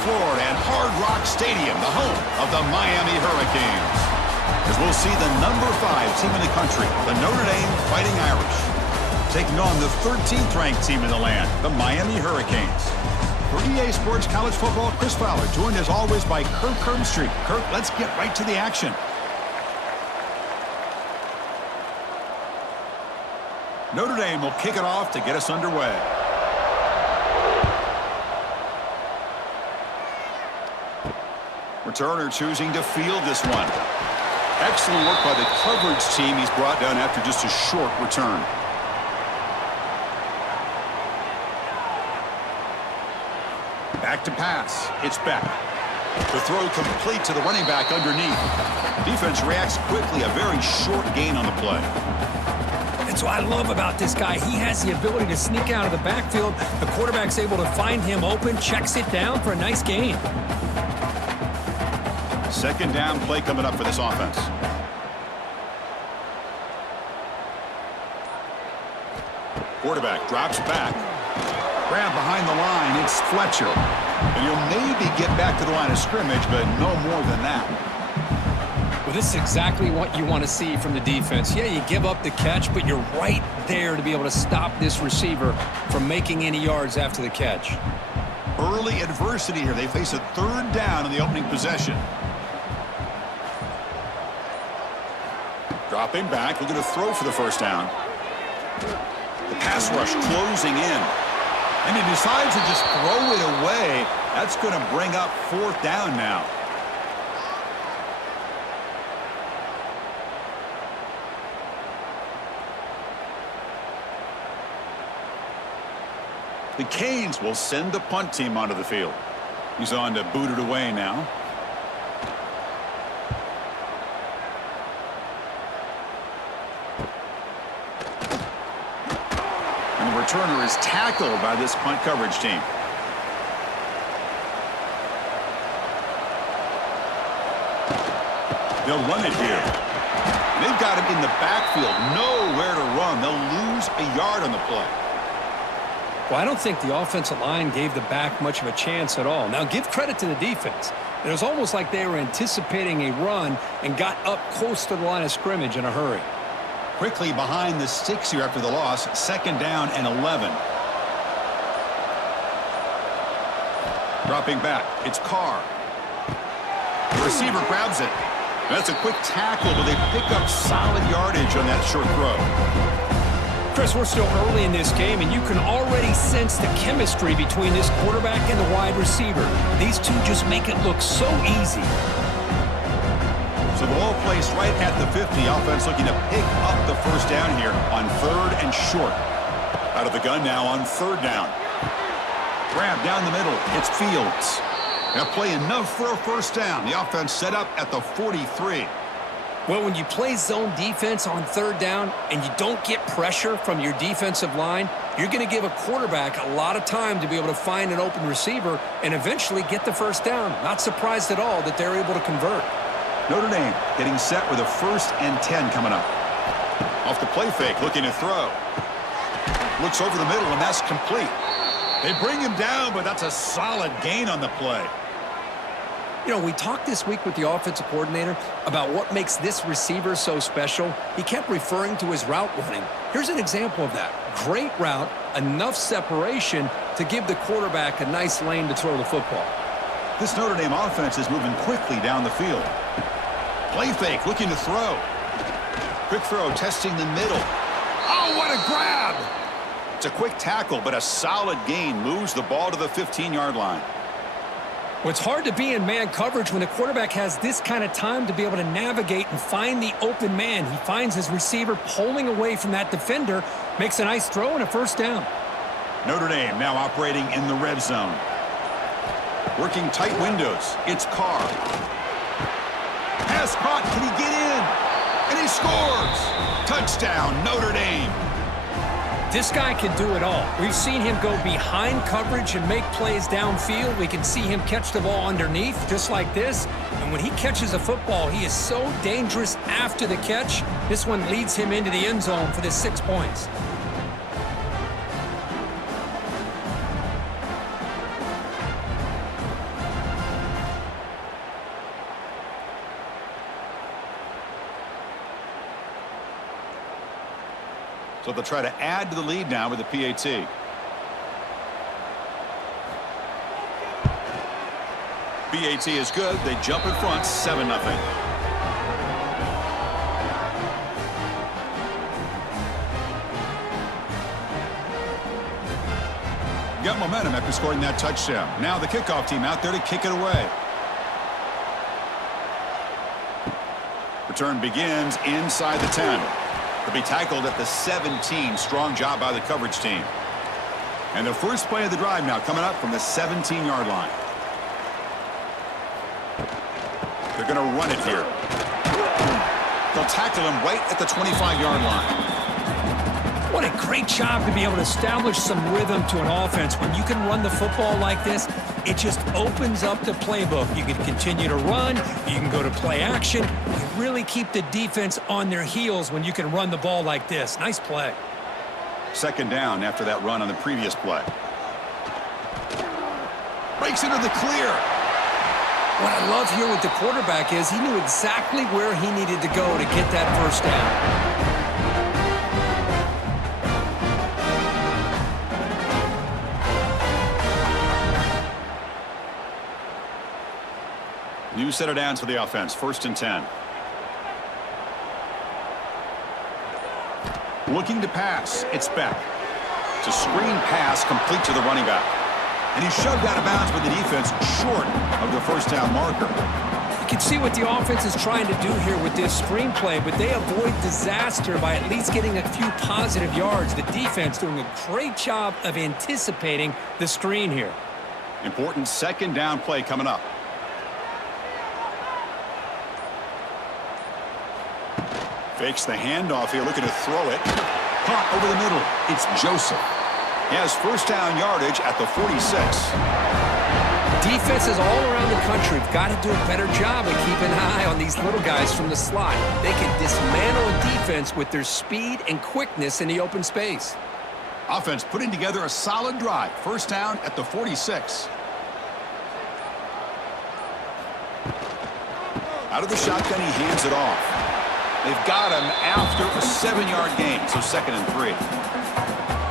Florida at Hard Rock Stadium, the home of the Miami Hurricanes. As we'll see the number 5 team in the country, the Notre Dame Fighting Irish, taking on the 13th ranked team in the land, the Miami Hurricanes. For EA Sports College Football, Chris Fowler, joined as always by Kirk Herbstreit. Kirk, let's get right to the action. Notre Dame will kick it off to get us underway. Returner choosing to field this one. Excellent work by the coverage team he's brought down after just a short return. Back to pass. It's back. The throw complete to the running back underneath. Defense reacts quickly. A very short gain on the play. That's what I love about this guy. He has the ability to sneak out of the backfield. The quarterback's able to find him open, checks it down for a nice gain. Second down play coming up for this offense. Quarterback drops back. Grab behind the line. It's Fletcher. And he'll maybe get back to the line of scrimmage, but no more than that. Well, this is exactly what you want to see from the defense. Yeah, you give up the catch, but you're right there to be able to stop this receiver from making any yards after the catch. Early adversity here. They face a third down in the opening possession. Dropping back, looking to throw for the first down. The pass rush closing in. And he decides to just throw it away. That's going to bring up fourth down now. The Canes will send the punt team onto the field. He's on to boot it away now. And the returner is tackled by this punt coverage team. They'll run it here. They've got him in the backfield. Nowhere to run. They'll lose a yard on the play. Well, I don't think the offensive line gave the back much of a chance at all. Now, give credit to the defense. It was almost like they were anticipating a run and got up close to the line of scrimmage in a hurry. Quickly behind the sticks here after the loss. Second down and 11. Dropping back. It's Carr. The receiver grabs it. That's a quick tackle, but they pick up solid yardage on that short throw. Chris, we're still early in this game, and you can already sense the chemistry between this quarterback and the wide receiver. These two just make it look so easy. So the ball placed right at the 50. Offense looking to pick up the first down here on third and short. Out of the gun now on third down. Grab down the middle. It's Fields. They'll play enough for a first down. The offense set up at the 43. Well, when you play zone defense on third down and you don't get pressure from your defensive line, you're going to give a quarterback a lot of time to be able to find an open receiver and eventually get the first down. Not surprised at all that they're able to convert. Notre Dame getting set with a 1st and 10 coming up. Off the play fake, looking to throw. Looks over the middle, and that's complete. They bring him down, but that's a solid gain on the play. You know, we talked this week with the offensive coordinator about what makes this receiver so special. He kept referring to his route running. Here's an example of that. Great route, enough separation to give the quarterback a nice lane to throw the football. This Notre Dame offense is moving quickly down the field. Play fake, looking to throw. Quick throw, testing the middle. Oh, what a grab! It's a quick tackle, but a solid gain moves the ball to the 15-yard line. Well, it's hard to be in man coverage when the quarterback has this kind of time to be able to navigate and find the open man. He finds his receiver pulling away from that defender, makes a nice throw and a first down. Notre Dame now operating in the red zone. Working tight windows. It's Carr. Pass caught. Can he get in? And he scores. Touchdown, Notre Dame. This guy can do it all. We've seen him go behind coverage and make plays downfield. We can see him catch the ball underneath, just like this. And when he catches a football, he is so dangerous after the catch. This one leads him into the end zone for the 6 points. So they'll try to add to the lead now with the PAT. PAT is good. They jump in front, 7-0. Got momentum after scoring that touchdown. Now the kickoff team out there to kick it away. Return begins inside the 10. They'll be tackled at the 17. Strong job by the coverage team. And the first play of the drive now coming up from the 17-yard line. They're going to run it here. They'll tackle him right at the 25-yard line. What a great job to be able to establish some rhythm to an offense. When you can run the football like this, it just opens up the playbook. You can continue to run. You can go to play action. You really keep the defense on their heels when you can run the ball like this. Nice play. Second down after that run on the previous play. Breaks into the clear. What I love here with the quarterback is he knew exactly where he needed to go to get that first down. New set of downs for the offense. 1st and 10. Looking to pass. It's Vikk. It's a screen pass complete to the running back. And he's shoved out of bounds with the defense short of the first down marker. You can see what the offense is trying to do here with this screenplay, but they avoid disaster by at least getting a few positive yards. The defense doing a great job of anticipating the screen here. Important second down play coming up. Fakes the handoff here, looking to throw it. Caught over the middle. It's Joseph. He has first down yardage at the 46. Defenses all around the country have got to do a better job of keeping an eye on these little guys from the slot. They can dismantle a defense with their speed and quickness in the open space. Offense putting together a solid drive. First down at the 46. Out of the shotgun, he hands it off. They've got him after a 7-yard gain, so 2nd and 3.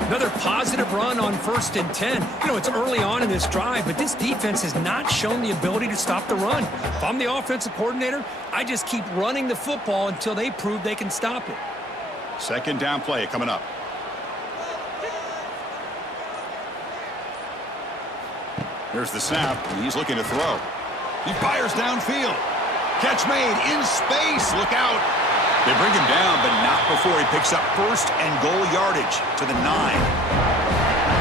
Another positive run on 1st and 10. You know, it's early on in this drive, but this defense has not shown the ability to stop the run. If I'm the offensive coordinator, I just keep running the football until they prove they can stop it. Second down play coming up. Here's the snap. He's looking to throw. He fires downfield. Catch made in space. Look out. They bring him down, but not before he picks up first and goal yardage to the 9.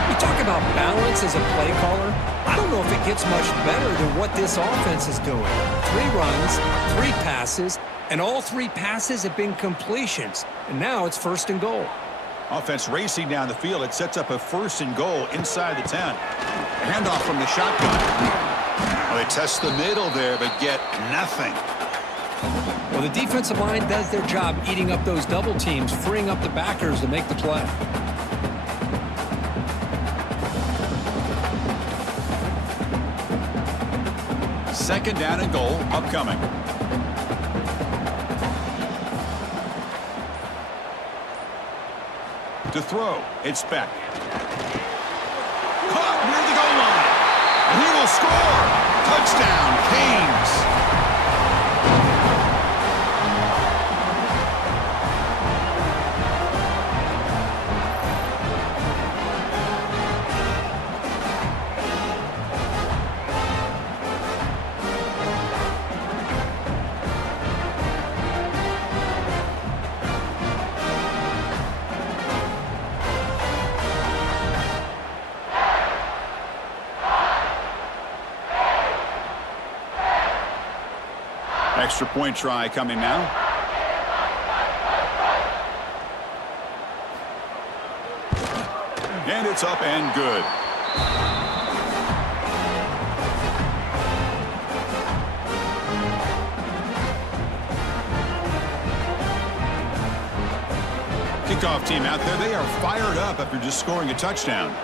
You talk about balance as a play caller. I don't know if it gets much better than what this offense is doing. 3 runs, 3 passes, and all 3 passes have been completions. And now it's 1st and goal. Offense racing down the field. It sets up a 1st and goal inside the 10. Handoff from the shotgun. Well, they test the middle there, but get nothing. Well, the defensive line does their job eating up those double teams, freeing up the backers to make the play. Second down and goal upcoming. To throw, it's Vikk. Caught near the goal line. And he will score. Touchdown, Canes. Extra point try coming now. And it's up and good. Kickoff team out there. They are fired up after just scoring a touchdown.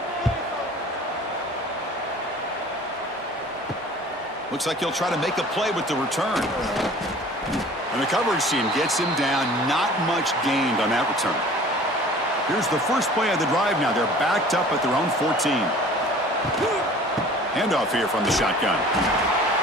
Looks like he'll try to make a play with the return. And the coverage team gets him down. Not much gained on that return. Here's the first play of the drive now. They're backed up at their own 14. Handoff here from the shotgun.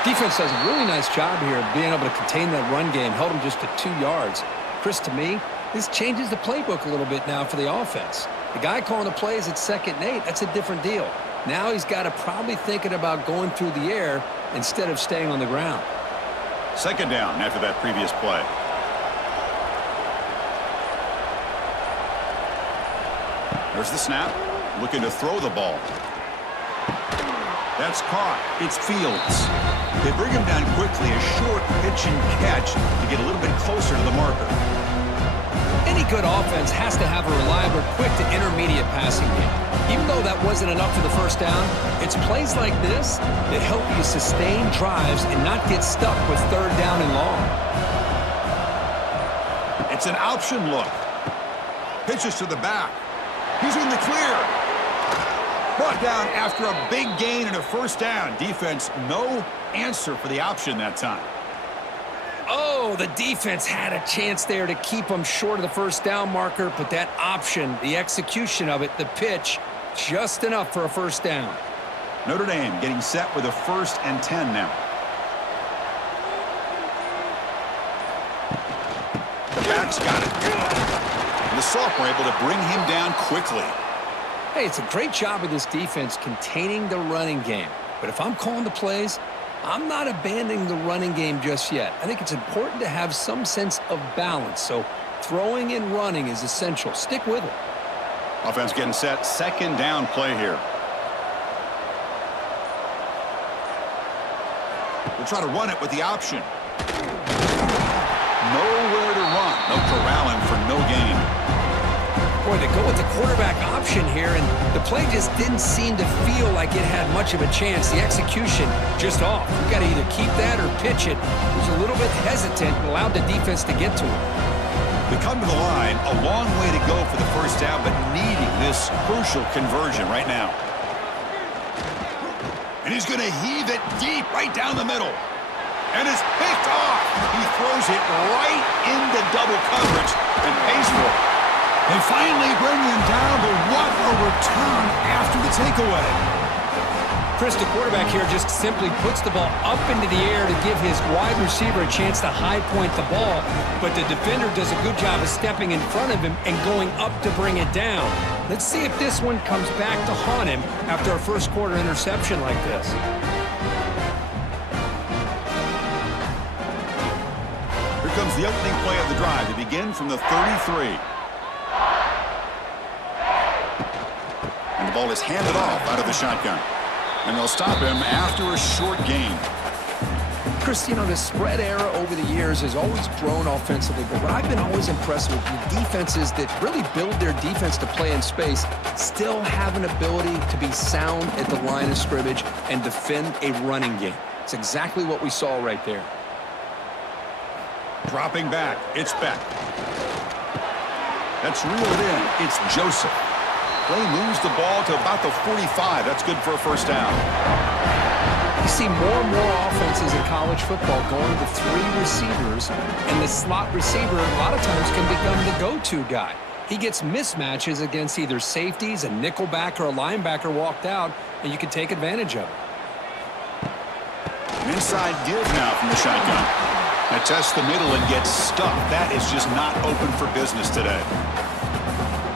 Defense does a really nice job here of being able to contain that run game, held them just to 2 yards. Chris, to me, this changes the playbook a little bit now for the offense. The guy calling the plays at 2nd and 8, that's a different deal. Now he's got to probably thinking about going through the air instead of staying on the ground. 2nd down after that previous play. There's the snap. Looking to throw the ball. That's caught. It's Fields. They bring him down quickly. A short pitch and catch to get a little bit closer to the marker. Any good offense has to have a reliable, quick to intermediate passing game. Even though that wasn't enough for the first down, it's plays like this that help you sustain drives and not get stuck with 3rd down and long. It's an option look. Pitches to the back. He's in the clear. Brought down after a big gain and a 1st down. Defense, no answer for the option that time. Oh, the defense had a chance there to keep them short of the 1st down marker, but that option, the execution of it, the pitch, just enough for a 1st down. Notre Dame getting set with a 1st and 10 now. The back's got it. And the sophomore able to bring him down quickly. Hey, it's a great job of this defense containing the running game. But if I'm calling the plays, I'm not abandoning the running game just yet. I think it's important to have some sense of balance. So throwing and running is essential. Stick with it. Offense getting set. 2nd down play here. We'll try to run it with the option. Nowhere to run. No corralling for no gain. Boy, they go with the quarterback option here, and the play just didn't seem to feel like it had much of a chance. The execution just off. You've got to either keep that or pitch it. He was a little bit hesitant and allowed the defense to get to him. They come to the line, a long way to go for the 1st down, but needing this crucial conversion right now. And he's going to heave it deep right down the middle. And it's picked off. He throws it right into double coverage and pays for it. They finally bring him down, but what a return after the takeaway. Chris, the quarterback here just simply puts the ball up into the air to give his wide receiver a chance to high point the ball, but the defender does a good job of stepping in front of him and going up to bring it down. Let's see if this one comes back to haunt him after a 1st quarter interception like this. Here comes the opening play of the drive. They begin from the 33. And the ball is handed off out of the shotgun. And they'll stop him after a short gain. Chris, you know, the spread era over the years has always grown offensively, but what I've been always impressed with the defenses that really build their defense to play in space still have an ability to be sound at the line of scrimmage and defend a running game. It's exactly what we saw right there. Dropping back, it's Beck. That's reeled in, it's Joseph. Play moves the ball to about the 45. That's good for a 1st down. You see more and more offenses in college football going to 3 receivers, and the slot receiver a lot of times can become the go-to guy. He gets mismatches against either safeties, a nickelback, or a linebacker walked out, and you can take advantage of it. An inside give now from the shotgun. That tests the middle and gets stuck. That is just not open for business today.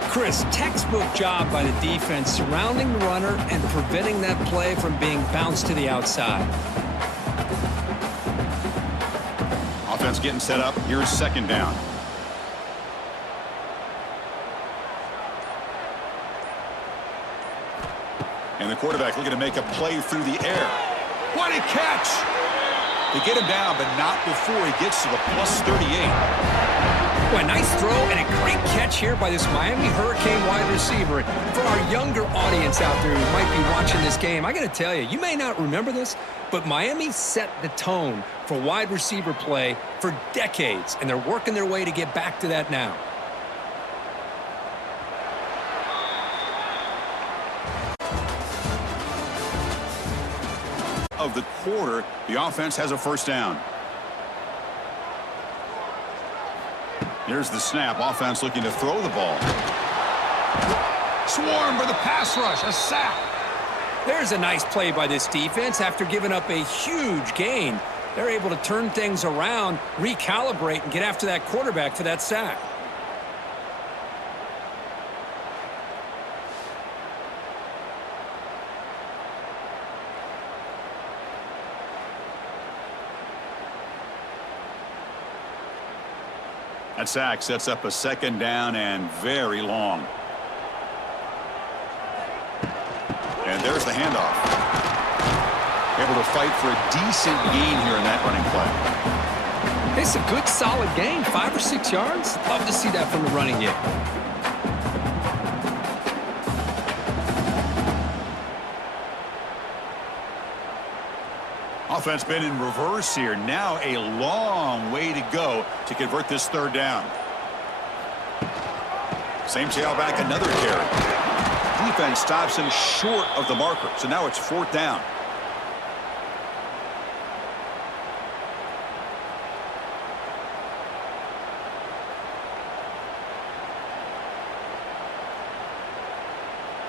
Chris, textbook job by the defense surrounding the runner and preventing that play from being bounced to the outside. Offense getting set up. Here's 2nd down. And the quarterback looking to make a play through the air. What a catch! They get him down, but not before he gets to the plus 38. Boy, nice throw and a great catch here by this Miami Hurricane wide receiver. For our younger audience out there who might be watching this game, I got to tell you, you may not remember this, but Miami set the tone for wide receiver play for decades, and they're working their way to get back to that now. Of the quarter, the offense has a 1st down. Here's the snap. Offense looking to throw the ball. Swarmed by the pass rush, a sack. There's a nice play by this defense. After giving up a huge gain, they're able to turn things around, recalibrate, and get after that quarterback for that sack. That sack sets up a second down and very long. And there's the handoff. Able to fight for a decent gain here in that running play. It's a good, solid gain, 5 or 6 yards. Love to see that from the running game. Offense been in reverse here. Now a long way to go to convert this third down. Same tailback, another carry. Defense stops him short of the marker, so now it's fourth down.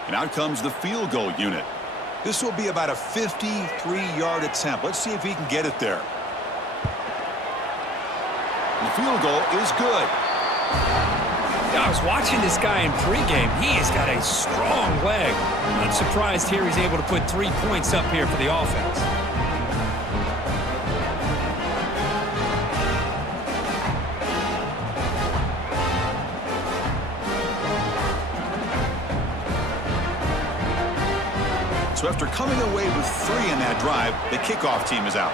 And out comes the field goal unit. This will be about a 53-yard attempt. Let's see if he can get it there. The field goal is good. I was watching this guy in pregame. He has got a strong leg. Not surprised here he's able to put 3 points up here for the offense. So after coming away with 3 in that drive, the kickoff team is out.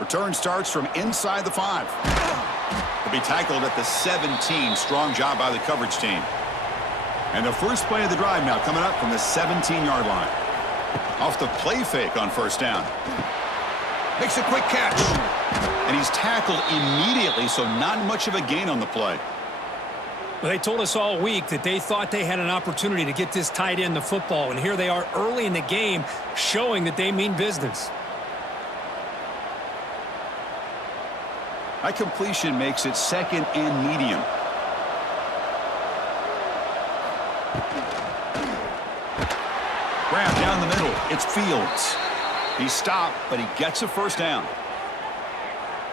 Return starts from inside the 5. He'll be tackled at the 17. Strong job by the coverage team. And the first play of the drive now coming up from the 17-yard line. Off the play fake on first down. Makes a quick catch. And he's tackled immediately, so not much of a gain on the play. Well, they told us all week that they thought they had an opportunity to get this tight end the football, and here they are early in the game showing that they mean business. That completion makes it second and medium. Grab down the middle. It's Fields. He stopped, but he gets a first down.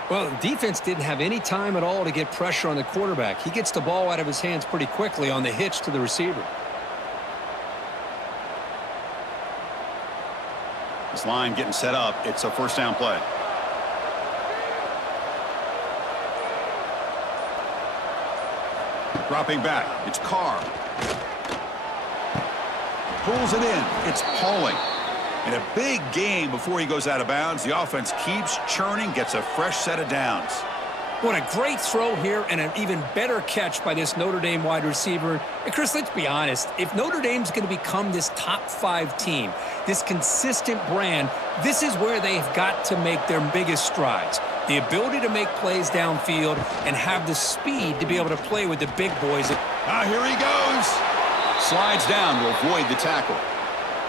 Well, the defense didn't have any time at all to get pressure on the quarterback. He gets the ball out of his hands pretty quickly on the hitch to the receiver. This line getting set up. It's a first down play. Dropping back. It's Carr. Pulls it in. It's Pauling. And a big game before he goes out of bounds. The offense keeps churning, gets a fresh set of downs. What a great throw here and an even better catch by this Notre Dame wide receiver. And Chris, let's be honest. If Notre Dame's going to become this top 5 team, this consistent brand, this is where they've got to make their biggest strides. The ability to make plays downfield and have the speed to be able to play with the big boys. Here he goes. Slides down to avoid the tackle.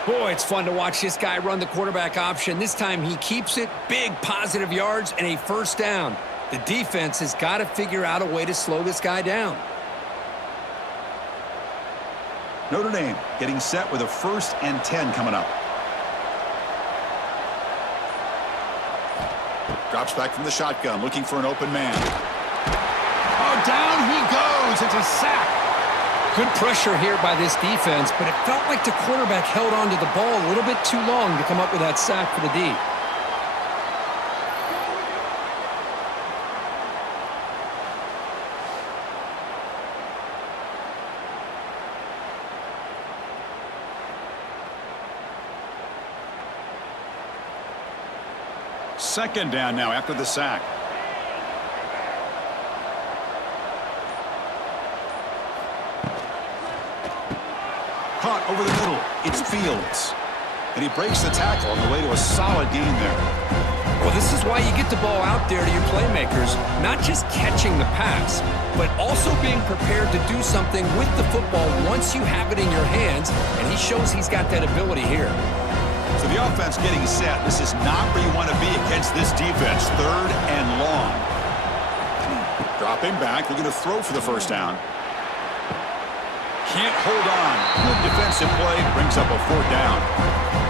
Boy, it's fun to watch this guy run the quarterback option. This time he keeps it, big positive yards, and a first down. The defense has got to figure out a way to slow this guy down. Notre Dame getting set with a 1st and 10 coming up. Drops back from the shotgun, looking for an open man. Oh, down he goes. It's a sack. Good pressure here by this defense, but it felt like the quarterback held on to the ball a little bit too long to come up with that sack for the D. Second down now after the sack. Caught over the middle. It's Fields. And he breaks the tackle on the way to a solid gain there. Well, this is why you get the ball out there to your playmakers, not just catching the pass, but also being prepared to do something with the football once you have it in your hands, and he shows he's got that ability here. So the offense getting set. This is not where you want to be against this defense. 3rd and long. Dropping back, looking to throw for the first down. Can't hold on. Good defensive play, brings up a fourth down.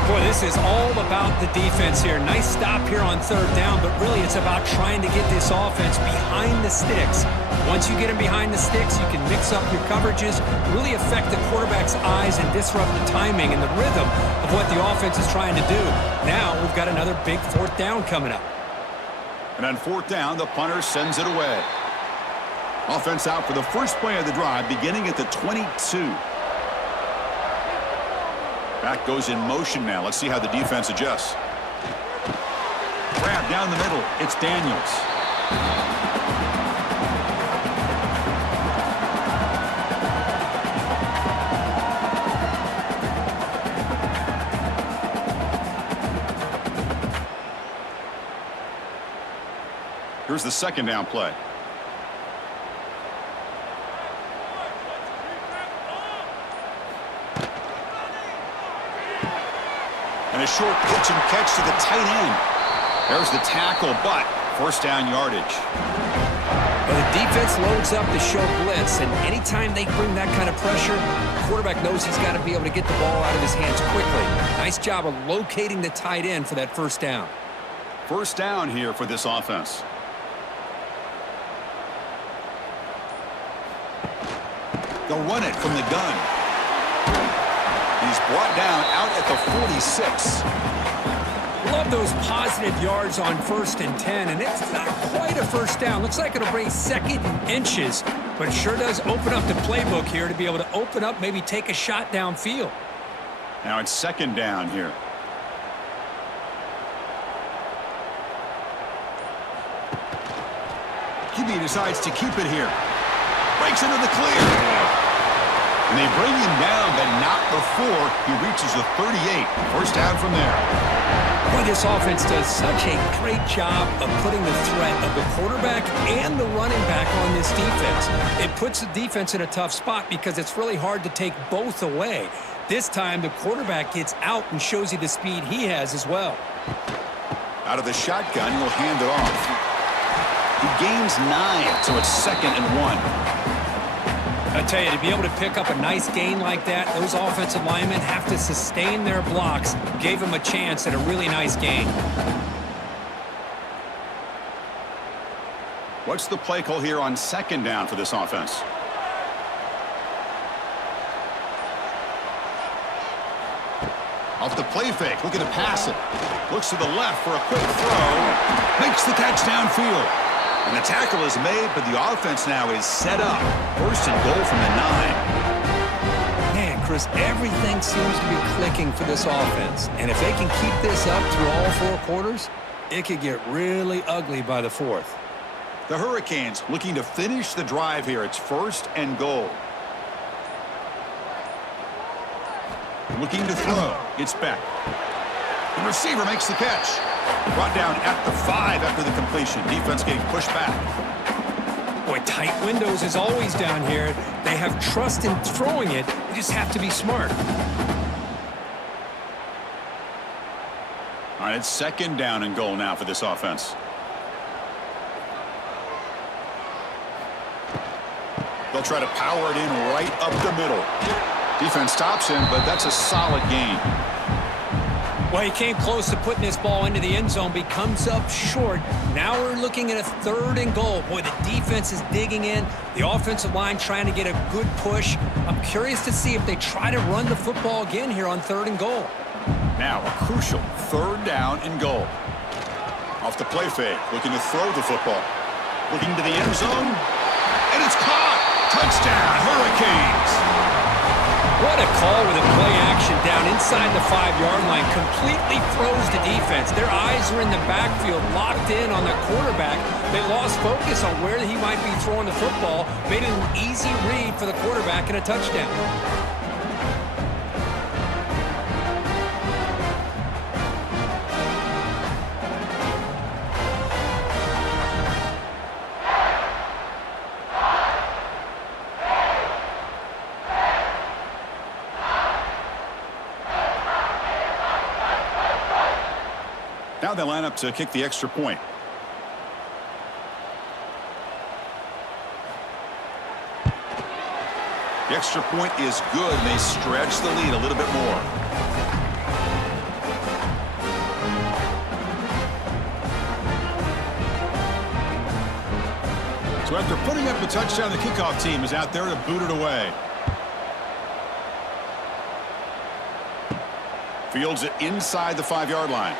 Boy, this is all about the defense here. Nice stop here on third down, but really it's about trying to get this offense behind the sticks. Once you get them behind the sticks, you can mix up your coverages, really affect the quarterback's eyes and disrupt the timing and the rhythm of what the offense is trying to do. Now we've got another big fourth down coming up. And on fourth down, the punter sends it away. Offense out for the first play of the drive, beginning at the 22. Back goes in motion now. Let's see how the defense adjusts. Grab down the middle. It's Daniels. Here's the second down play. And a short pitch and catch to the tight end. There's the tackle, but first down yardage. Well, the defense loads up to show blitz, and anytime they bring that kind of pressure, the quarterback knows he's got to be able to get the ball out of his hands quickly. Nice job of locating the tight end for that first down. First down here for this offense. They'll run it from the gun. He's brought down out at the 46. Love those positive yards on 1st and 10, and it's not quite a first down. Looks like it'll bring second and inches, but it sure does open up the playbook here to be able to open up, maybe take a shot downfield. Now it's second down here. QB decides to keep it here. Breaks into the clear. And they bring him down, but not before he reaches the 38. First down from there. Boy, this offense does such a great job of putting the threat of the quarterback and the running back on this defense. It puts the defense in a tough spot because it's really hard to take both away. This time, the quarterback gets out and shows you the speed he has as well. Out of the shotgun, he'll hand it off. He gains 9, so it's 2nd and 1. I tell you, to be able to pick up a nice gain like that, those offensive linemen have to sustain their blocks. Gave them a chance at a really nice gain. What's the play call here on second down for this offense? Off the play fake, looking to pass it. Looks to the left for a quick throw. Makes the catch downfield. And the tackle is made, but the offense now is set up. First and goal from the 9. Man, Chris, everything seems to be clicking for this offense. And if they can keep this up through all 4 quarters, it could get really ugly by the 4th. The Hurricanes looking to finish the drive here. It's first and goal. Looking to throw. It's Beck. The receiver makes the catch. Brought down at the 5 after the completion. Defense getting pushed back. Boy, tight windows is always down here. They have trust in throwing it. They just have to be smart. All right, it's second down and goal now for this offense. They'll try to power it in right up the middle. Defense stops him, but that's a solid gain. Well, he came close to putting this ball into the end zone, but he comes up short. Now we're looking at a 3rd and goal. Boy, the defense is digging in. The offensive line trying to get a good push. I'm curious to see if they try to run the football again here on 3rd and goal. Now a crucial 3rd down and goal. Off the play fake, looking to throw the football. Looking to the end zone, and it's caught. Touchdown, Hurricanes. What a call with a play action down inside the 5-yard line. Completely froze the defense. Their eyes are in the backfield, locked in on the quarterback. They lost focus on where he might be throwing the football. Made it an easy read for the quarterback and a touchdown. Now they line up to kick the extra point. The extra point is good, and they stretch the lead a little bit more. So after putting up a touchdown, the kickoff team is out there to boot it away. Fields it inside the 5-yard line.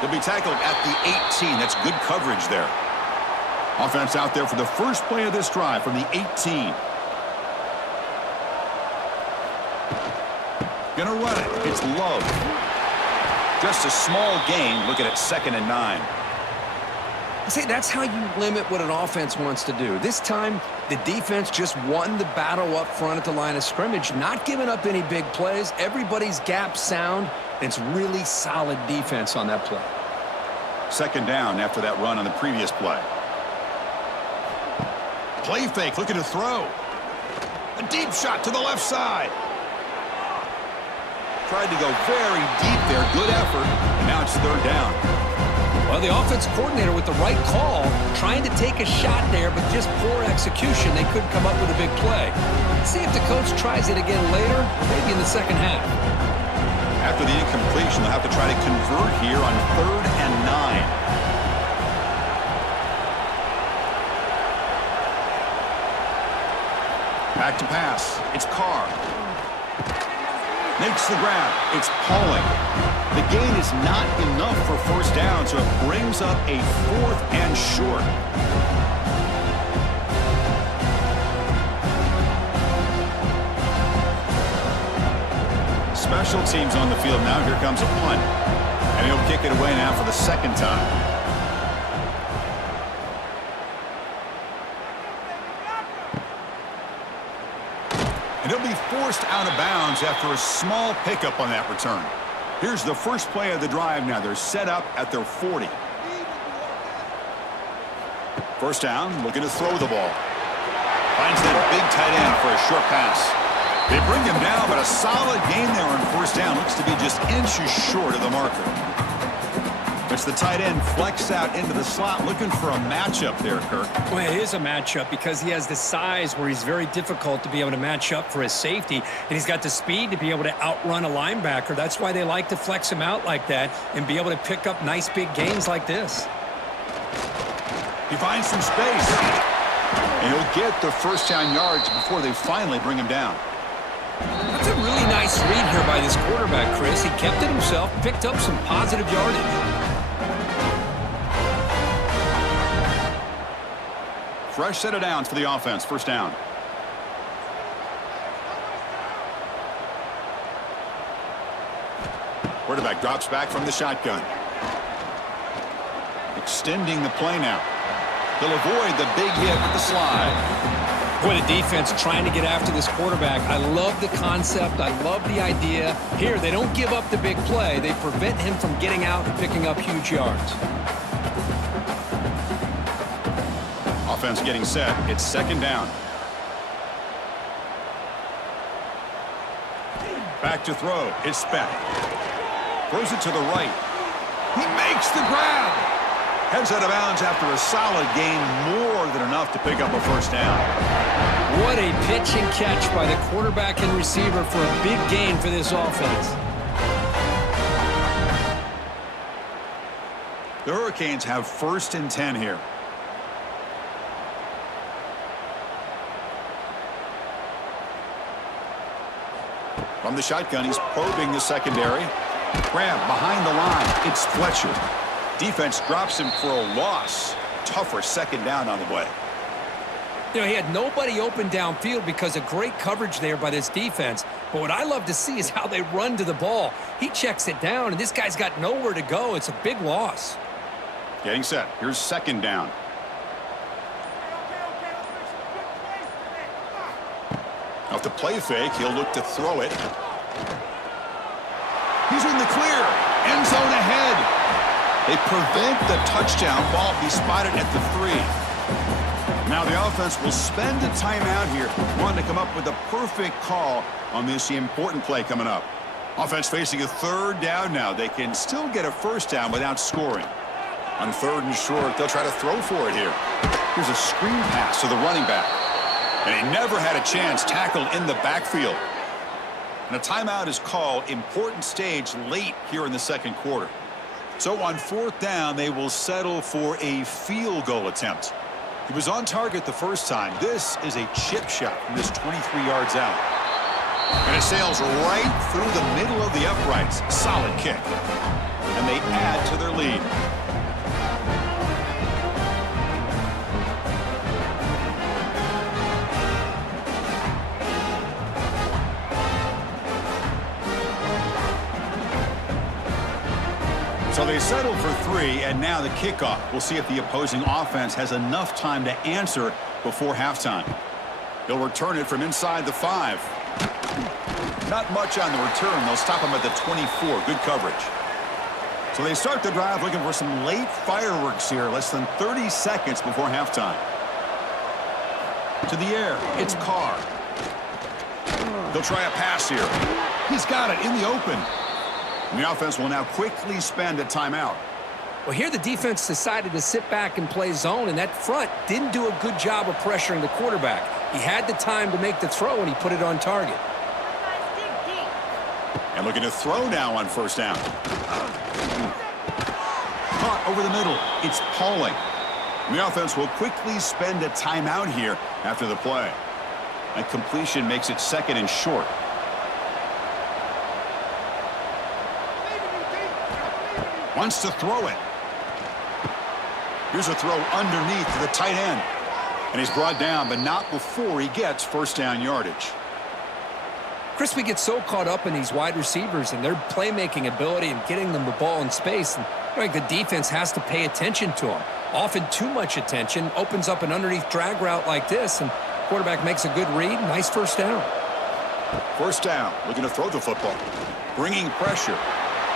He'll be tackled at the 18. That's good coverage there. Offense out there for the first play of this drive from the 18. Gonna run it. It's Love. Just a small gain. Looking at 2nd and 9. See, that's how you limit what an offense wants to do. This time, the defense just won the battle up front at the line of scrimmage, not giving up any big plays. Everybody's gap sound. It's really solid defense on that play. 2nd down after that run on the previous play. Play fake, looking to throw. A deep shot to the left side. Tried to go very deep there. Good effort. And now it's 3rd down. Well, the offense coordinator with the right call, trying to take a shot there, but just poor execution. They couldn't come up with a big play. See if the coach tries it again later, maybe in the second half. After the incompletion, they'll have to try to convert here on 3rd and 9. Back to pass. It's Carr. Makes the grab. It's Pauling. The gain is not enough for 1st down, so it brings up a 4th and short. Special teams on the field now. Here comes a punt. And he'll kick it away now for the 2nd time. And he'll be forced out of bounds after a small pickup on that return. Here's the first play of the drive now. They're set up at their 40. 1st down, looking to throw the ball. Finds that big tight end for a short pass. They bring him down, but a solid gain there on 1st down. Looks to be just inches short of the marker. It's the tight end flex out into the slot, looking for a matchup there, Kirk. Well, it is a matchup because he has the size where he's very difficult to be able to match up for his safety, and he's got the speed to be able to outrun a linebacker. That's why they like to flex him out like that and be able to pick up nice big gains like this. He finds some space, and he'll get the 1st down yards before they finally bring him down. That's a really nice read here by this quarterback, Chris. He kept it himself, picked up some positive yardage. Fresh set of downs for the offense. 1st down. Quarterback drops back from the shotgun. Extending the play now. They'll avoid the big hit with the slide. Boy, the defense trying to get after this quarterback. I love the concept. I love the idea. Here, they don't give up the big play. They prevent him from getting out and picking up huge yards. Offense getting set. It's 2nd down. Back to throw. It's Speck. Throws it to the right. He makes the grab. Heads out of bounds after a solid gain, more than enough to pick up a 1st down. What a pitch and catch by the quarterback and receiver for a big gain for this offense. The Hurricanes have 1st and 10 here. From the shotgun, he's probing the secondary. Grab behind the line. It's Fletcher. Defense drops him for a loss. Tougher 2nd down on the way. You know, he had nobody open downfield because of great coverage there by this defense. But what I love to see is how they run to the ball. He checks it down, and this guy's got nowhere to go. It's a big loss. Getting set. Here's 2nd down. Off the play fake, he'll look to throw it. He's in the clear. End zone ahead. They prevent the touchdown. Ball be spotted at the 3. Now the offense will spend a timeout here, wanting to come up with the perfect call on this important play coming up. Offense facing a 3rd down now. They can still get a 1st down without scoring. On 3rd and short, they'll try to throw for it here. Here's a screen pass to the running back. And he never had a chance tackled in the backfield. And a timeout is called. Important stage late here in the second quarter. So on fourth down, they will settle for a field goal attempt. He was on target the first time. This is a chip shot from this 23 yards out. And it sails right through the middle of the uprights. Solid kick. And they add to their lead. So they settle for 3, and now the kickoff. We'll see if the opposing offense has enough time to answer before halftime. They'll return it from inside the 5. Not much on the return. They'll stop him at the 24. Good coverage. So they start the drive looking for some late fireworks here. Less than 30 seconds before halftime. To the air. It's Carr. They'll try a pass here. He's got it in the open. And the offense will now quickly spend a timeout. Well, here the defense decided to sit back and play zone, and that front didn't do a good job of pressuring the quarterback. He had the time to make the throw, and he put it on target. And looking to throw now on first down. Caught over the middle. It's Pauling. And the offense will quickly spend a timeout here after the play. A completion makes it second and short. Wants to throw it. Here's a throw underneath to the tight end. And he's brought down, but not before he gets first down yardage. Chris, we get so caught up in these wide receivers and their playmaking ability and getting them the ball in space. And like the defense has to pay attention to them. Often too much attention. Opens up an underneath drag route like this, and quarterback makes a good read. Nice first down. First down. Looking to throw the football. Bringing pressure.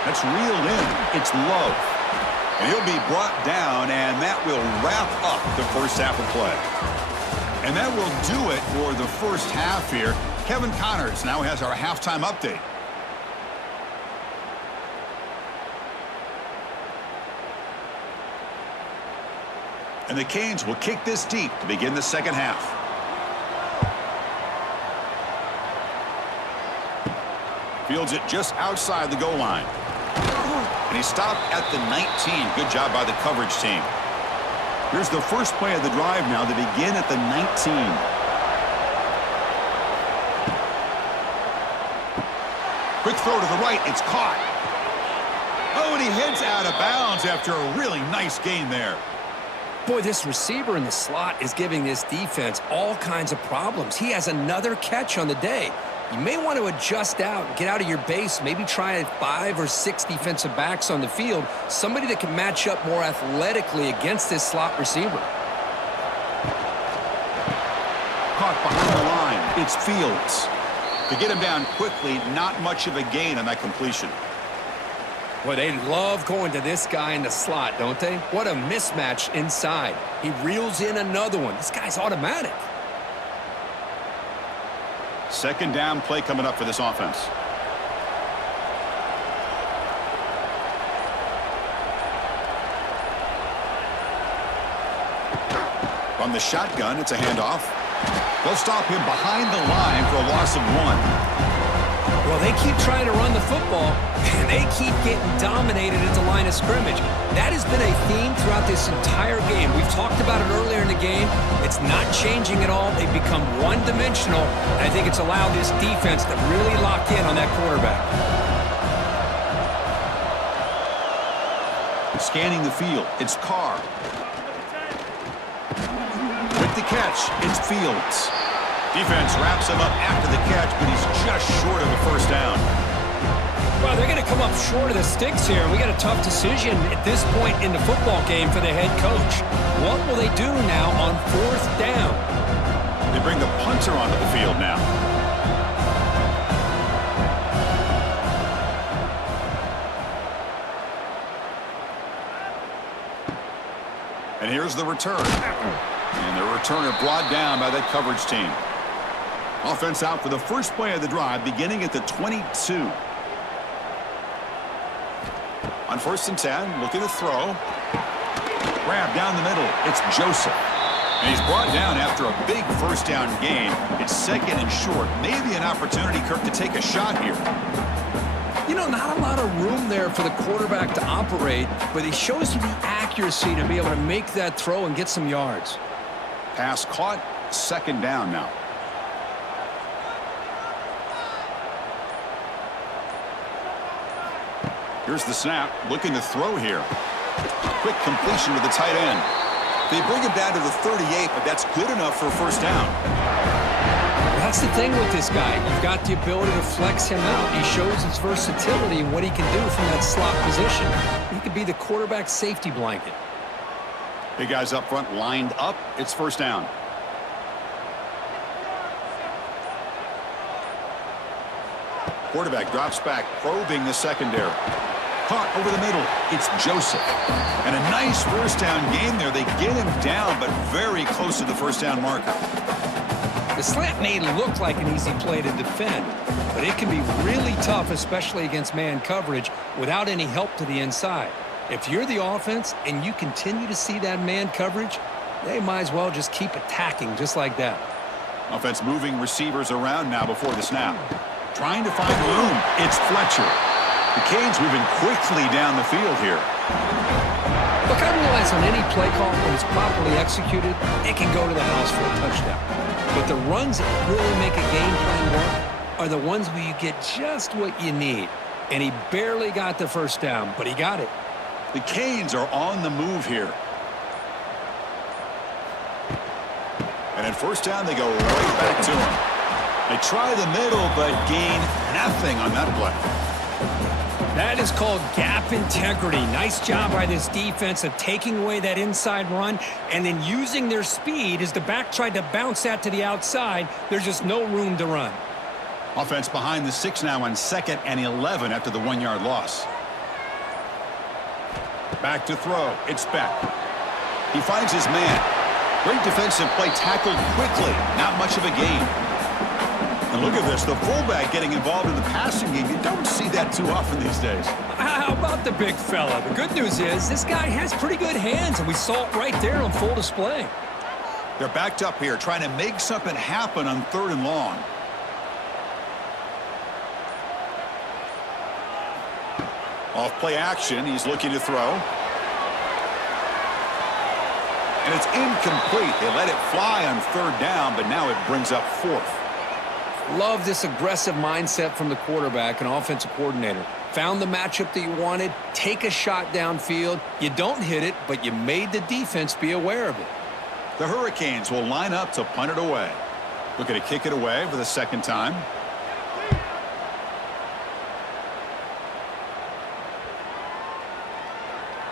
That's reeled in. It's Love. And he'll be brought down, and that will wrap up the first half of play. And that will do it for the first half here. Kevin Connors now has our halftime update. And the Canes will kick this deep to begin the second half. Fields it just outside the goal line. And he stopped at the 19. Good job by the coverage team. Here's the first play of the drive now to begin at the 19. Quick throw to the right. It's caught. Oh, and he heads out of bounds after a really nice gain there. Boy, this receiver in the slot is giving this defense all kinds of problems. He has another catch on the day. You may want to adjust out, get out of your base, maybe try 5 or 6 defensive backs on the field, somebody that can match up more athletically against this slot receiver. Caught behind the line. It's Fields. To get him down quickly, not much of a gain on that completion. Boy, they love going to this guy in the slot, don't they? What a mismatch inside. He reels in another one. This guy's automatic. Second down play coming up for this offense. From the shotgun, it's a handoff. They'll stop him behind the line for a loss of 1. Well, they keep trying to run the football, and they keep getting dominated at the line of scrimmage. That has been a theme throughout this entire game. We've talked about it earlier in the game. It's not changing at all. They've become one-dimensional, and I think it's allowed this defense to really lock in on that quarterback. Scanning the field, it's Carr. With the catch, it's Fields. Defense wraps him up after the catch, but he's just short of the first down. Well, they're going to come up short of the sticks here. We got a tough decision at this point in the football game for the head coach. What will they do now on fourth down? They bring the punter onto the field now. And here's the return. And the returner brought down by that coverage team. Offense out for the first play of the drive, beginning at the 22. On first and 10, looking to throw. Grab down the middle. It's Joseph. And he's brought down after a big first down gain. It's second and short. Maybe an opportunity, Kirk, to take a shot here. You know, not a lot of room there for the quarterback to operate, but he shows you the accuracy to be able to make that throw and get some yards. Pass caught, second down now. Here's the snap, looking to throw here. Quick completion to the tight end. They bring him down to the 38, but that's good enough for a first down. That's the thing with this guy. You've got the ability to flex him out. He shows his versatility and what he can do from that slot position. He could be the quarterback safety blanket. Big guys up front lined up. It's first down. Quarterback drops back, probing the secondary. Caught over the middle. It's Joseph. And a nice first down gain there. They get him down, but very close to the first down marker. The slant may look like an easy play to defend, but it can be really tough, especially against man coverage, without any help to the inside. If you're the offense and you continue to see that man coverage, they might as well just keep attacking just like that. Offense moving receivers around now before the snap. Trying to find room. It's Fletcher. The Canes moving quickly down the field here. Look, I realize on any play call, when it's properly executed, it can go to the house for a touchdown. But the runs that really make a game plan work are the ones where you get just what you need. And he barely got the first down, but he got it. The Canes are on the move here. And at first down, they go right back to him. They try the middle, but gain nothing on that play. That is called gap integrity. Nice job by this defense of taking away that inside run and then using their speed as the back tried to bounce that to the outside. There's just no room to run. Offense behind the 6 now on 2nd and 11 after the 1-yard loss. Back to throw. It's Beck. He finds his man. Great defensive play, tackled quickly. Not much of a gain. And look at this, the fullback getting involved in the passing game. You don't see that too often these days. How about the big fella? The good news is this guy has pretty good hands, and we saw it right there on full display. They're backed up here, trying to make something happen on 3rd and long. Off play action, he's looking to throw. And it's incomplete. They let it fly on 3rd down, but now it brings up 4th. Love this aggressive mindset from the quarterback and offensive coordinator. Found the matchup that you wanted, take a shot downfield. You don't hit it, but you made the defense be aware of it. The Hurricanes will line up to punt it away. Looking to kick it away for the 2nd time.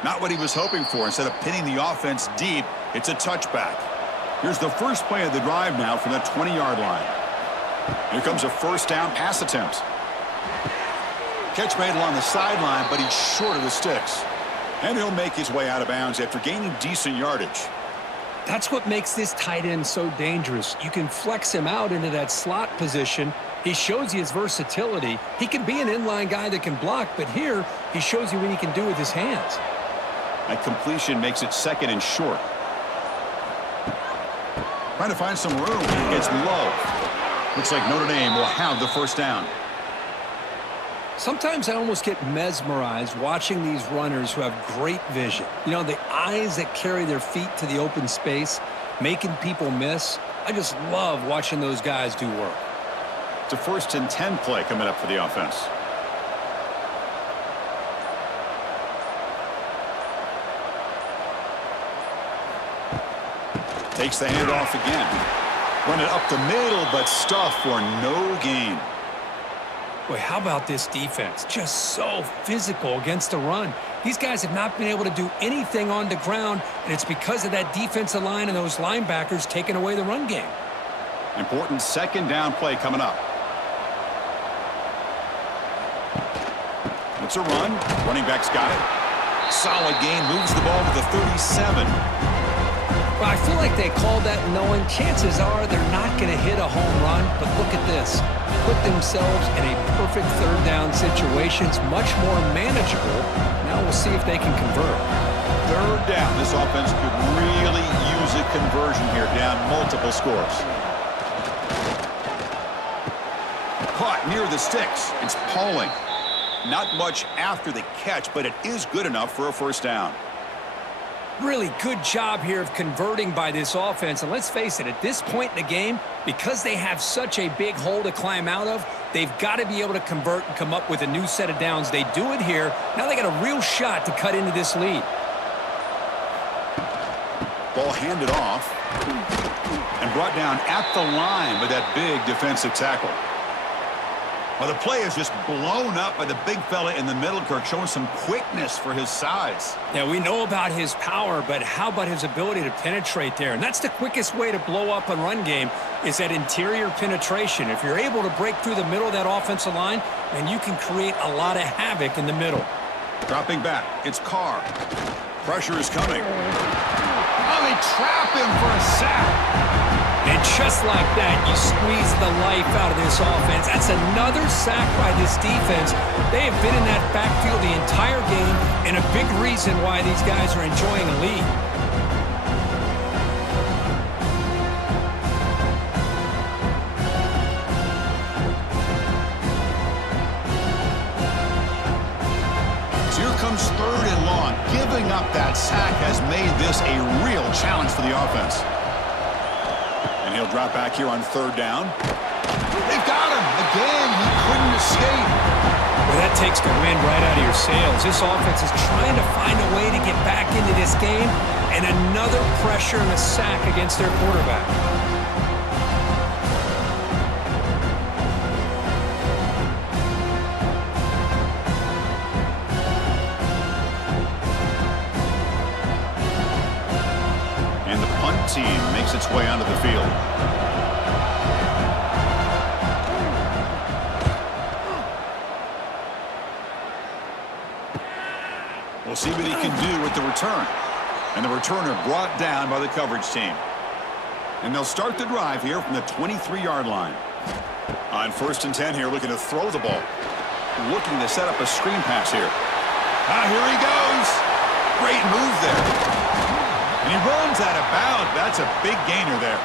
Not what he was hoping for. Instead of pinning the offense deep, it's a touchback. Here's the first play of the drive now from that 20-yard line. Here comes a first down pass attempt. Catch made along the sideline, but he's short of the sticks. And he'll make his way out of bounds after gaining decent yardage. That's what makes this tight end so dangerous. You can flex him out into that slot position. He shows you his versatility. He can be an inline guy that can block, but here he shows you what he can do with his hands. That completion makes it 2nd and short. Trying to find some room. It's low. Looks like Notre Dame will have the first down. Sometimes I almost get mesmerized watching these runners who have great vision. You know, the eyes that carry their feet to the open space, making people miss. I just love watching those guys do work. It's a 1st and 10 play coming up for the offense. Takes the handoff again. Run it up the middle, but stuffed for no gain. Boy, how about this defense? Just so physical against the run. These guys have not been able to do anything on the ground, and it's because of that defensive line and those linebackers taking away the run game. Important 2nd down play coming up. It's a run. Running back's got it. Solid gain, moves the ball to the 37. Well, I feel like they called that knowing chances are they're not going to hit a home run, but look at this. Put themselves in a perfect 3rd down situation. It's much more manageable. Now we'll see if they can convert. third down. This offense could really use a conversion here, down multiple scores. Caught near the sticks. It's Pauling. Not much after the catch, but it is good enough for a first down. Really good job here of converting by this offense. And let's face it, at this point in the game, because they have such a big hole to climb out of, they've got to be able to convert and come up with a new set of downs. They do it here. Now they got a real shot to cut into this lead. Ball handed off and brought down at the line with that big defensive tackle. Well, the play is just blown up by the big fella in the middle, Kirk, showing some quickness for his size. Yeah, we know about his power, but how about his ability to penetrate there? And that's the quickest way to blow up a run game, is that interior penetration. If you're able to break through the middle of that offensive line, then you can create a lot of havoc in the middle. Dropping back, it's Carr. Pressure is coming. Oh, they trap him for a sack. And just like that, you squeeze the life out of this offense. That's another sack by this defense. They have been in that backfield the entire game, and a big reason why these guys are enjoying a lead. So here comes third and long. Giving up that sack has made this a real challenge for the offense. He'll drop back here on third down. They've got him. Again, he couldn't escape. Well, that takes the wind right out of your sails. This offense is trying to find a way to get back into this game, and another pressure and a sack against their quarterback. Team makes its way onto the field. We'll see what he can do with the return. And the returner brought down by the coverage team. And they'll start the drive here from the 23-yard line. On 1st and 10 here, looking to throw the ball. Looking to set up a screen pass here. Here he goes. Great move there. And he runs out of bounds. That's a big gainer there.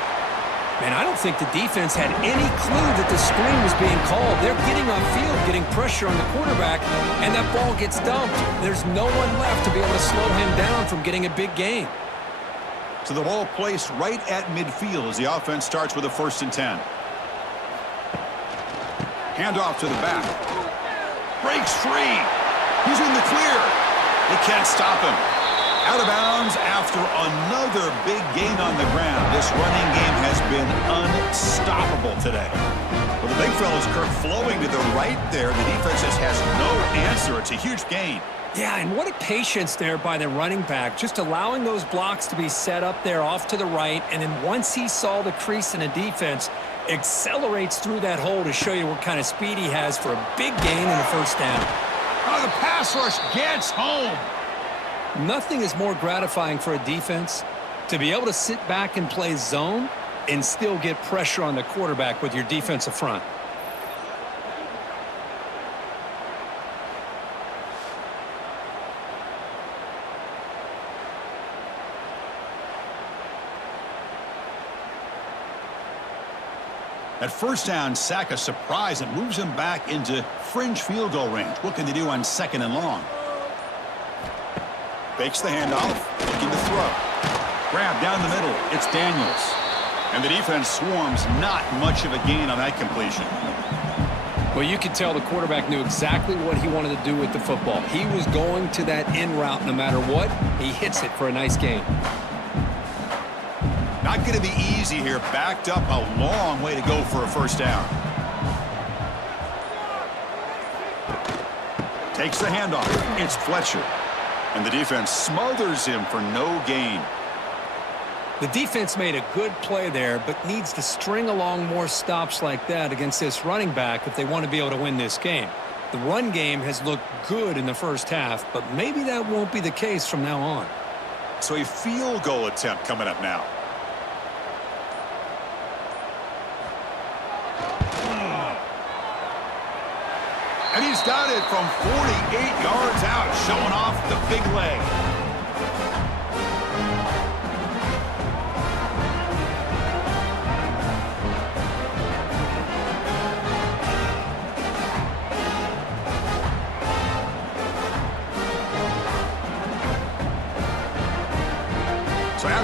Man, I don't think the defense had any clue that the screen was being called. They're getting off field, getting pressure on the quarterback, and that ball gets dumped. There's no one left to be able to slow him down from getting a big gain. So the ball placed right at midfield as the offense starts with a 1st and 10. Handoff to the back. Breaks free. He's in the clear. They can't stop him. Out of bounds after another big gain on the ground. This running game has been unstoppable today. Well, the big fella's Kirk flowing to the right there. The defense just has no answer. It's a huge gain. Yeah, and what a patience there by the running back, just allowing those blocks to be set up there off to the right, and then once he saw the crease in the defense, accelerates through that hole to show you what kind of speed he has for a big gain and a first down. Oh, the pass rush gets home. Nothing is more gratifying for a defense to be able to sit back and play zone and still get pressure on the quarterback with your defensive front. At first down, sack a surprise. It moves him back into fringe field goal range. What can they do on 2nd and long? Fakes the handoff, looking to throw. Grab down the middle. It's Daniels. And the defense swarms. Not much of a gain on that completion. Well, you could tell the quarterback knew exactly what he wanted to do with the football. He was going to that in route no matter what. He hits it for a nice gain. Not going to be easy here. Backed up a long way to go for a first down. Takes the handoff. It's Fletcher. And the defense smothers him for no gain. The defense made a good play there, but needs to string along more stops like that against this running back if they want to be able to win this game. The run game has looked good in the first half, but maybe that won't be the case from now on. So a field goal attempt coming up now. And he's got it from 48 yards out, showing off the big leg.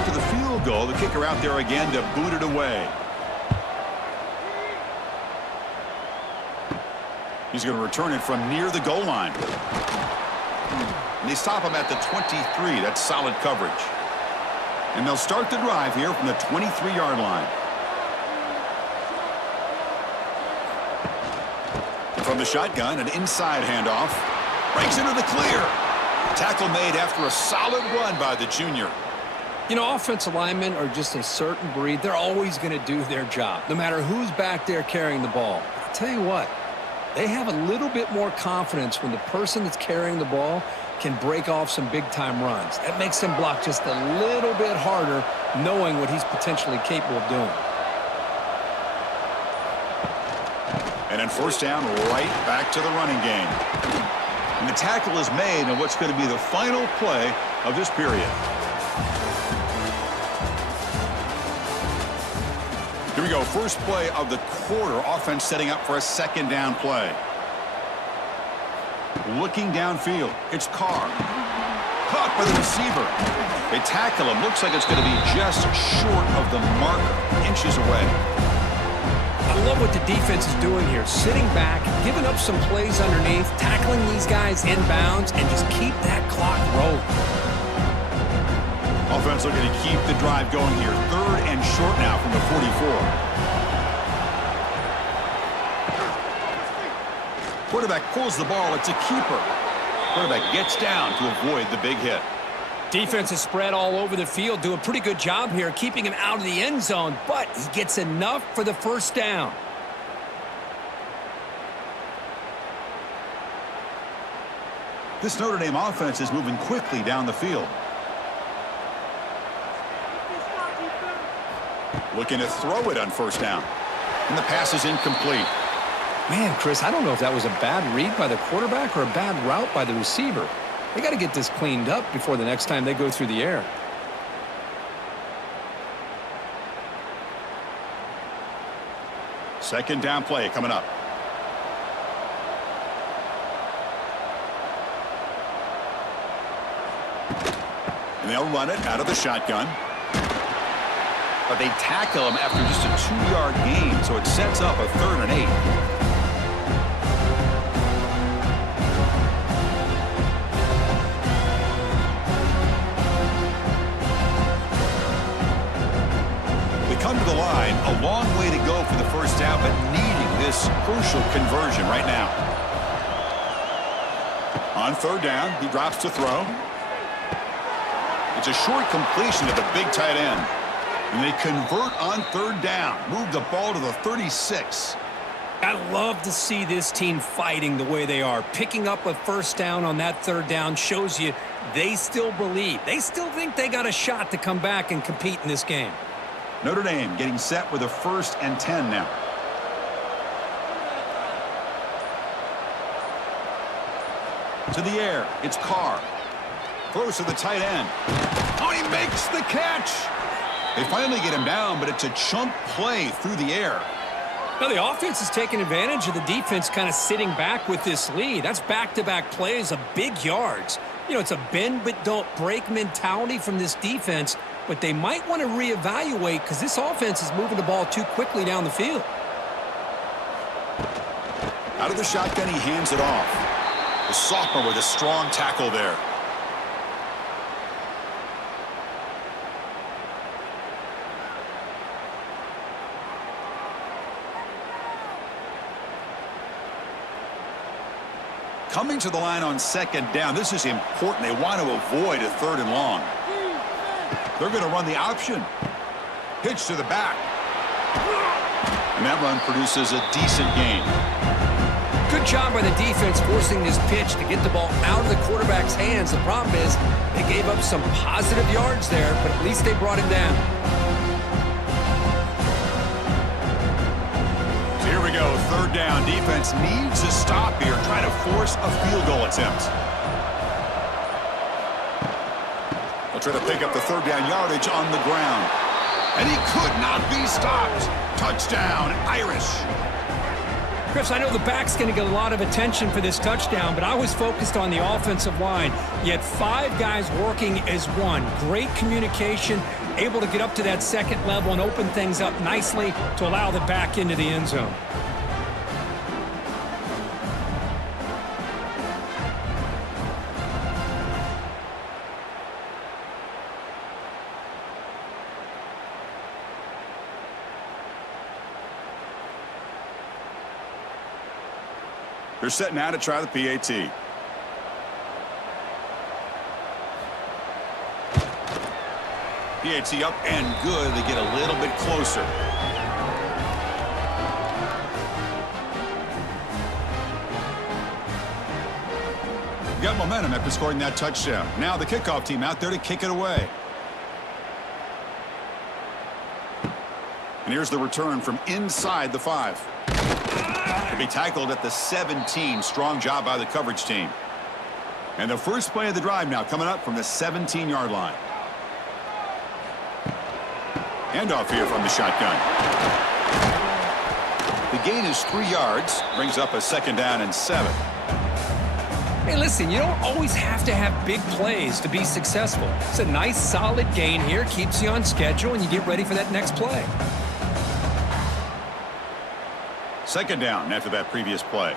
after the field goal, the kicker out there again to boot it away. He's going to return it from near the goal line. And they stop him at the 23. That's solid coverage. And they'll start the drive here from the 23-yard line. From the shotgun, an inside handoff. Breaks into the clear. Tackle made after a solid run by the junior. You know, offensive linemen are just a certain breed. They're always going to do their job, no matter who's back there carrying the ball. I'll tell you what, they have a little bit more confidence when the person that's carrying the ball can break off some big-time runs. That makes them block just a little bit harder, knowing what he's potentially capable of doing. And then first down, right back to the running game. And the tackle is made on what's going to be the final play of this period. Here we go, first play of the quarter. Offense setting up for a second down play. Looking downfield, it's Carr. Caught by the receiver. They tackle him. Looks like it's going to be just short of the marker, inches away. I love what the defense is doing here. Sitting back, giving up some plays underneath, tackling these guys inbounds, and just keep that clock rolling. Offense looking to keep the drive going here. Third and short now from the 44. Quarterback pulls the ball. It's a keeper. Quarterback gets down to avoid the big hit. Defense is spread all over the field. Do a pretty good job here keeping him out of the end zone, but he gets enough for the first down. This Notre Dame offense is moving quickly down the field. Looking to throw it on first down. And the pass is incomplete. Man, Chris, I don't know if that was a bad read by the quarterback or a bad route by the receiver. They got to get this cleaned up before the next time they go through the air. Second down play coming up. And they'll run it out of the shotgun. But they tackle him after just a 2-yard gain, so it sets up a 3rd and 8. Come to the line, a long way to go for the first down, but needing this crucial conversion right now. On third down, he drops to throw. It's a short completion to the big tight end. And they convert on third down, move the ball to the 36. I love to see this team fighting the way they are. Picking up a first down on that third down shows you they still believe. They still think they got a shot to come back and compete in this game. Notre Dame getting set with a 1st and 10 now. To the air, it's Carr. Throws to the tight end. Oh, he makes the catch. They finally get him down, but it's a chunk play through the air. Now, the offense is taking advantage of the defense kind of sitting back with this lead. That's back-to-back plays of big yards. You know, it's a bend but don't break mentality from this defense, but they might want to reevaluate because this offense is moving the ball too quickly down the field. Out of the shotgun, he hands it off. The sophomore with a strong tackle there. Coming to the line on second down, this is important. They want to avoid a 3rd and long. They're going to run the option. Pitch to the back. And that run produces a decent gain. Good job by the defense forcing this pitch to get the ball out of the quarterback's hands. The problem is they gave up some positive yards there, but at least they brought him down. So here we go, 3rd down. Defense needs to stop here, try to force a field goal attempt. They'll try to pick up the 3rd down yardage on the ground. And he could not be stopped. Touchdown, Irish. Chris, I know the back's going to get a lot of attention for this touchdown, but I was focused on the offensive line. You had 5 guys working as one. Great communication, able to get up to that second level and open things up nicely to allow the back into the end zone. They're set now to try the PAT. PAT up and good. They get a little bit closer. Got momentum after scoring that touchdown. Now the kickoff team out there to kick it away. And here's the return from inside the 5. To be tackled at the 17. Strong job by the coverage team. And the first play of the drive now coming up from the 17-yard line. Handoff here from the shotgun. The gain is 3 yards. Brings up a 2nd down and 7. Hey, listen, you don't always have to have big plays to be successful. It's a nice, solid gain here. Keeps you on schedule, and you get ready for that next play. 2nd down after that previous play.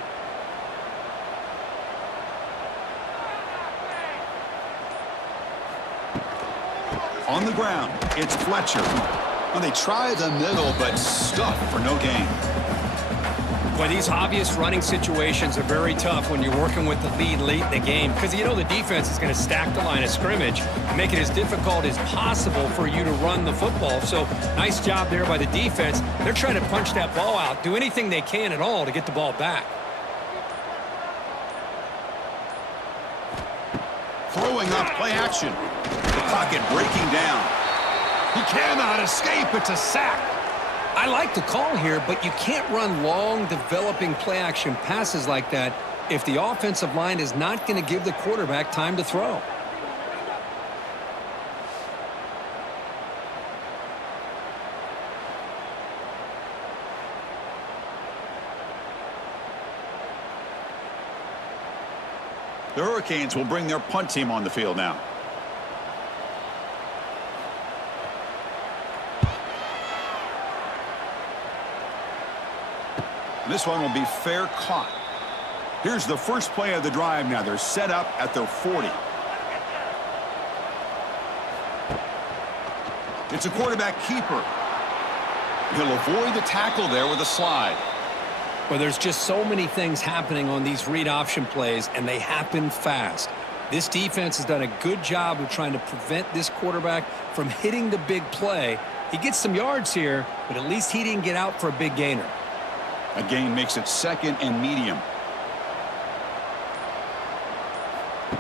On the ground, it's Fletcher. Well, they try the middle, but stuffed for no gain. Boy, these obvious running situations are very tough when you're working with the lead late in the game because you know the defense is going to stack the line of scrimmage and make it as difficult as possible for you to run the football. So nice job there by the defense. They're trying to punch that ball out, do anything they can at all to get the ball back. Throwing up play action. The pocket breaking down. He cannot escape. It's a sack. I like the call here, but you can't run long, developing play-action passes like that if the offensive line is not going to give the quarterback time to throw. The Hurricanes will bring their punt team on the field now. This one will be fair caught. Here's the first play of the drive now. They're set up at their 40. It's a quarterback keeper. He'll avoid the tackle there with a slide. Well, there's just so many things happening on these read option plays, and they happen fast. This defense has done a good job of trying to prevent this quarterback from hitting the big play. He gets some yards here, but at least he didn't get out for a big gainer. A gain makes it 2nd and medium.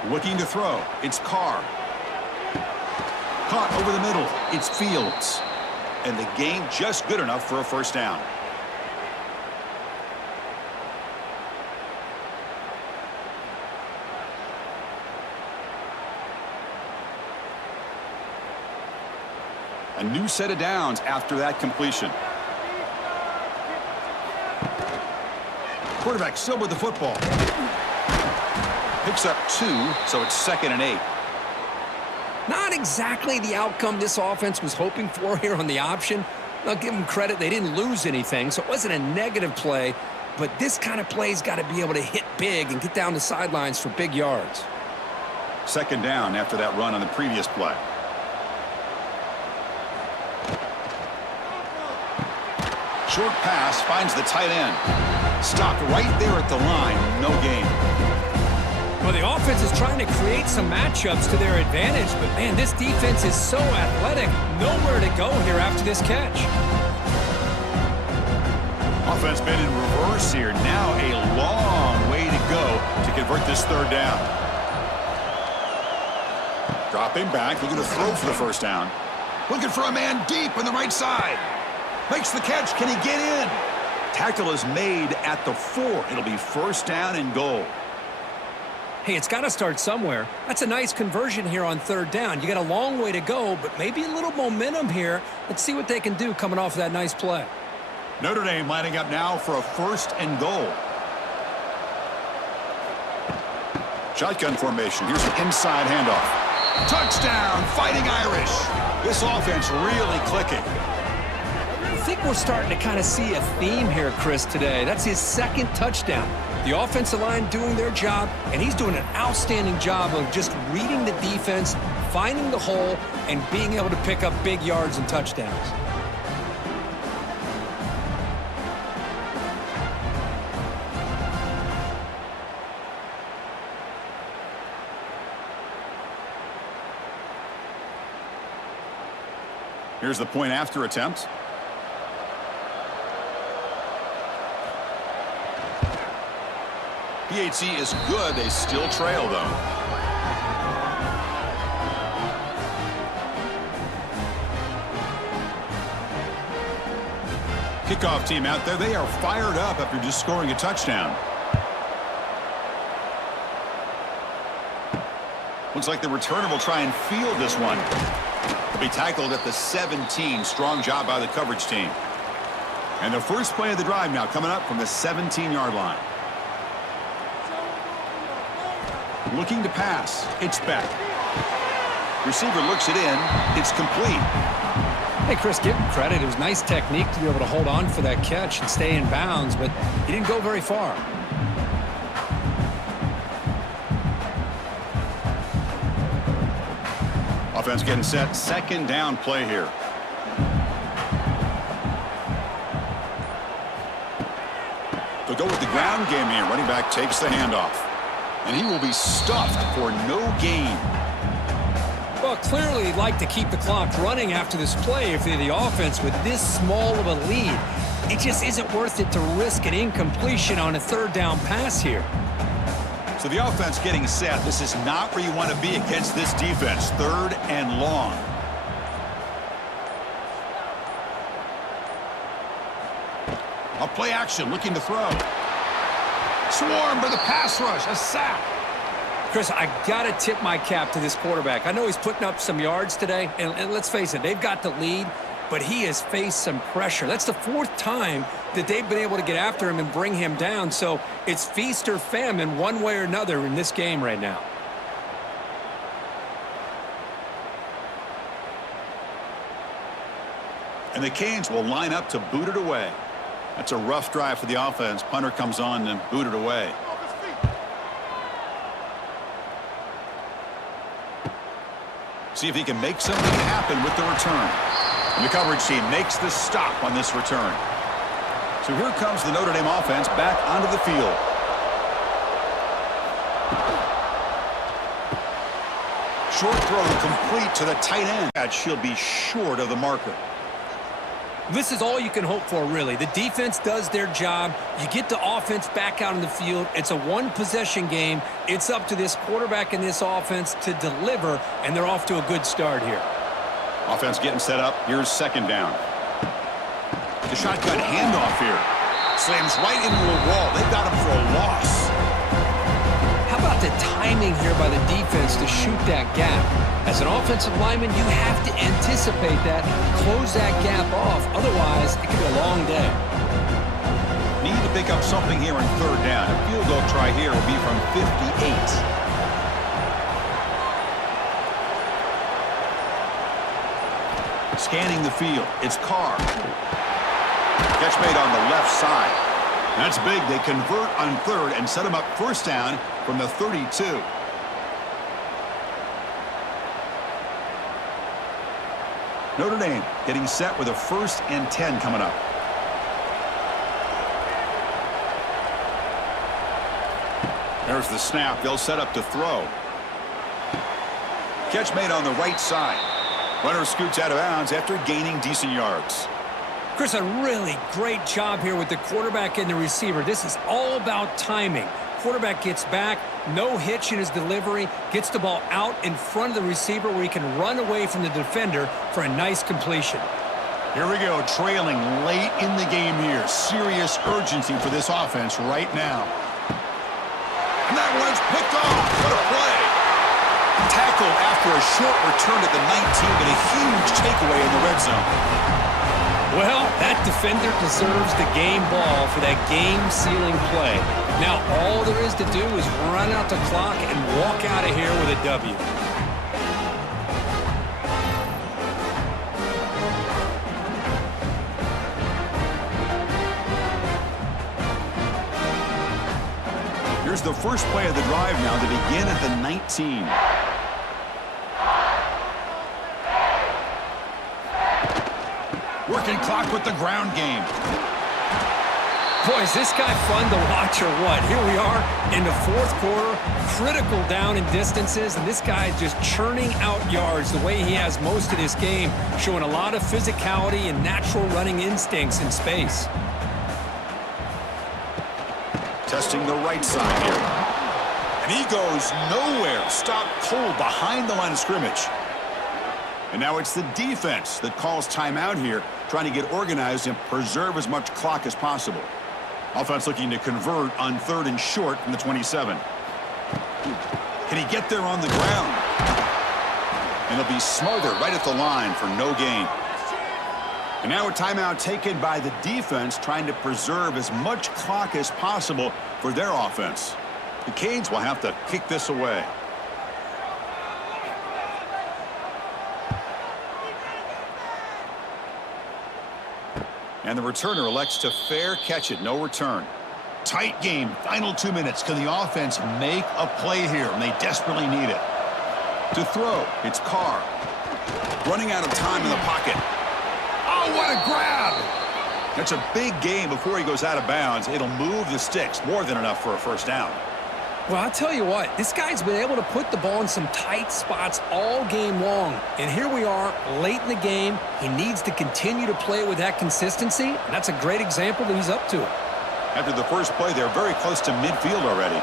Looking to throw. It's Carr. Caught over the middle. It's Fields. And the gain just good enough for a 1st down. A new set of downs after that completion. Quarterback still with the football. Picks up 2, so it's 2nd and 8. Not exactly the outcome this offense was hoping for here on the option. I'll give them credit. They didn't lose anything, so it wasn't a negative play. But this kind of play's got to be able to hit big and get down the sidelines for big yards. 2nd down after that run on the previous play. Short pass finds the tight end. Stopped right there at the line. No gain. Well, the offense is trying to create some matchups to their advantage, but, man, this defense is so athletic. Nowhere to go here after this catch. Offense been in reverse here. Now a long way to go to convert this 3rd down. Dropping back, looking to throw for the 1st down. Looking for a man deep on the right side. Makes the catch. Can he get in? Tackle is made at the 4. It'll be 1st down and goal. Hey, it's got to start somewhere. That's a nice conversion here on 3rd down. You got a long way to go, but maybe a little momentum here. Let's see what they can do coming off of that nice play. Notre Dame lining up now for a 1st and goal. Shotgun formation. Here's an inside handoff. Touchdown, Fighting Irish. This offense really clicking. I think we're starting to kind of see a theme here, Chris, today. That's his 2nd touchdown. The offensive line doing their job, and he's doing an outstanding job of just reading the defense, finding the hole, and being able to pick up big yards and touchdowns. Here's the point after attempt. PHC is good. They still trail, though. Kickoff team out there. They are fired up after just scoring a touchdown. Looks like the returner will try and field this one. He'll be tackled at the 17. Strong job by the coverage team. And the first play of the drive now coming up from the 17-yard line. Looking to pass. It's back. Receiver looks it in. It's complete. Hey, Chris, give him credit. It was nice technique to be able to hold on for that catch and stay in bounds, but he didn't go very far. Offense getting set. 2nd down play here. They'll go with the ground game here. Running back takes the handoff. And he will be stuffed for no gain. Well, clearly he'd like to keep the clock running after this play if they're the offense with this small of a lead. It just isn't worth it to risk an incompletion on a 3rd down pass here. So the offense getting set. This is not where you want to be against this defense. 3rd and long. A play action looking to throw. Swarmed by the pass rush. A sack. Chris, I got to tip my cap to this quarterback. I know he's putting up some yards today, and let's face it, they've got the lead, but he has faced some pressure. That's the 4th time that they've been able to get after him and bring him down, so it's feast or famine one way or another in this game right now. And the Canes will line up to boot it away. That's a rough drive for the offense. Punter comes on and boot it away. See if he can make something happen with the return. And the coverage team makes the stop on this return. So here comes the Notre Dame offense back onto the field. Short throw complete to the tight end. She'll be short of the marker. This is all you can hope for, really. The defense does their job. You get the offense back out on the field. It's a one-possession game. It's up to this quarterback and this offense to deliver, and they're off to a good start here. Offense getting set up. Here's 2nd down. The shotgun handoff here. Slams right into a wall. They've got him for a loss. How about the timing here by the defense to shoot that gap? As an offensive lineman, you have to anticipate that, close that gap off. Otherwise, it could be a long day. Need to pick up something here on 3rd down. A field goal try here will be from 58. Scanning the field. It's Carr. Catch made on the left side. That's big. They convert on 3rd and set him up 1st down from the 32. Notre Dame getting set with a 1st and 10 coming up. There's the snap. They'll set up to throw. Catch made on the right side. Runner scoots out of bounds after gaining decent yards. Chris, a really great job here with the quarterback and the receiver. This is all about timing. Quarterback gets back, no hitch in his delivery, gets the ball out in front of the receiver where he can run away from the defender for a nice completion. Here we go, trailing late in the game here. Serious urgency for this offense right now. And that one's picked off. What a play. Tackled after a short return at the 19, but a huge takeaway in the red zone. Well, that defender deserves the game ball for that game-sealing play. Now, all there is to do is run out the clock and walk out of here with a W. Here's the first play of the drive now to begin at the 19. Working clock with the ground game. Boy, is this guy fun to watch or what? Here we are in the fourth quarter, critical down in distances, and this guy is just churning out yards the way he has most of this game, showing a lot of physicality and natural running instincts in space. Testing the right side here. And he goes nowhere. Stopped cold behind the line of scrimmage. And now it's the defense that calls timeout here, trying to get organized and preserve as much clock as possible. Offense looking to convert on 3rd and short from the 27. Can he get there on the ground? And he'll be smothered right at the line for no gain. And now a timeout taken by the defense, trying to preserve as much clock as possible for their offense. The Canes will have to kick this away. And the returner elects to fair catch it. No return. Tight game. Final 2 minutes. Can the offense make a play here? And they desperately need it. To throw, it's Carr. Running out of time in the pocket. Oh, what a grab! That's a big gain before he goes out of bounds. It'll move the sticks. More than enough for a first down. Well, I'll tell you what, this guy's been able to put the ball in some tight spots all game long. And here we are, late in the game. He needs to continue to play with that consistency, and that's a great example that he's up to it. After the first play, they're very close to midfield already.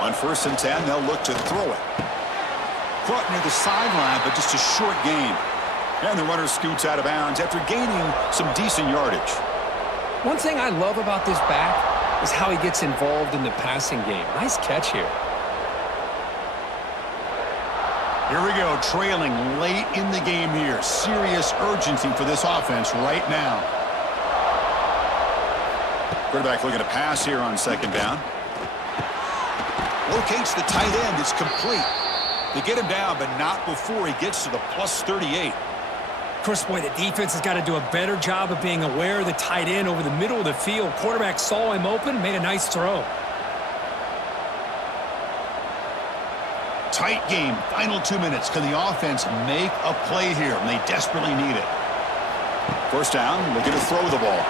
On 1st and 10, they'll look to throw it. Caught near the sideline, but just a short gain. And the runner scoots out of bounds after gaining some decent yardage. One thing I love about this back is how he gets involved in the passing game. Nice catch here. Here we go, trailing late in the game here. Serious urgency for this offense right now. Quarterback looking to pass here on 2nd down. Locates the tight end. It's complete. They get him down, but not before he gets to the +38. Of course, boy, the defense has got to do a better job of being aware of the tight end over the middle of the field. Quarterback saw him open, made a nice throw. Tight game. Final 2 minutes. Can the offense make a play here? And they desperately need it. First down, looking to throw the ball.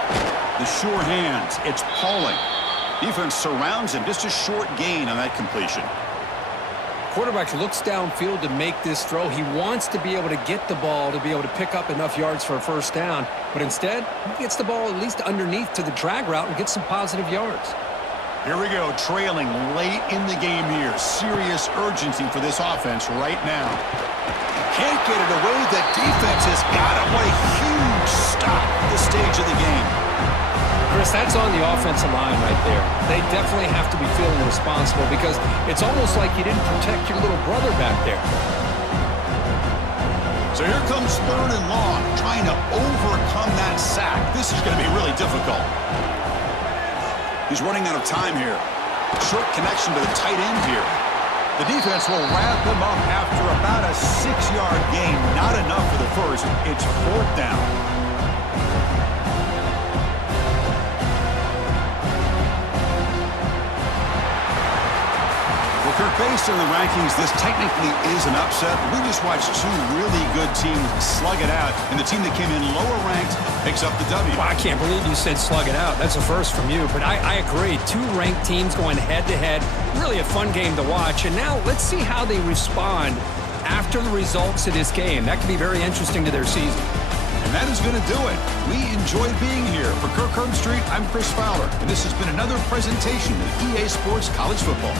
The sure hands. It's Pauling. Defense surrounds him. Just a short gain on that completion. Quarterback looks downfield to make this throw. He wants to be able to get the ball to be able to pick up enough yards for a first down. But instead, he gets the ball at least underneath to the drag route and gets some positive yards. Here we go, trailing late in the game here. Serious urgency for this offense right now. Can't get it away. The defense has got it. What a huge stop at this stage of the game. Chris, that's on the offensive line right there. They definitely have to be feeling responsible because it's almost like you didn't protect your little brother back there. So here comes 3rd and long, trying to overcome that sack. This is going to be really difficult. He's running out of time here. Short connection to the tight end here. The defense will wrap him up after about a 6-yard gain. Not enough for the first. It's 4th down. Kirk, based on the rankings, this technically is an upset. We just watched 2 really good teams slug it out, and the team that came in lower ranked picks up the W. Well, I can't believe you said slug it out. That's a first from you, but I agree. 2 ranked teams going head-to-head. Really a fun game to watch, and now let's see how they respond after the results of this game. That could be very interesting to their season. And that is going to do it. We enjoyed being here. For Kirk Herbstreit, I'm Chris Fowler, and this has been another presentation of EA Sports College Football.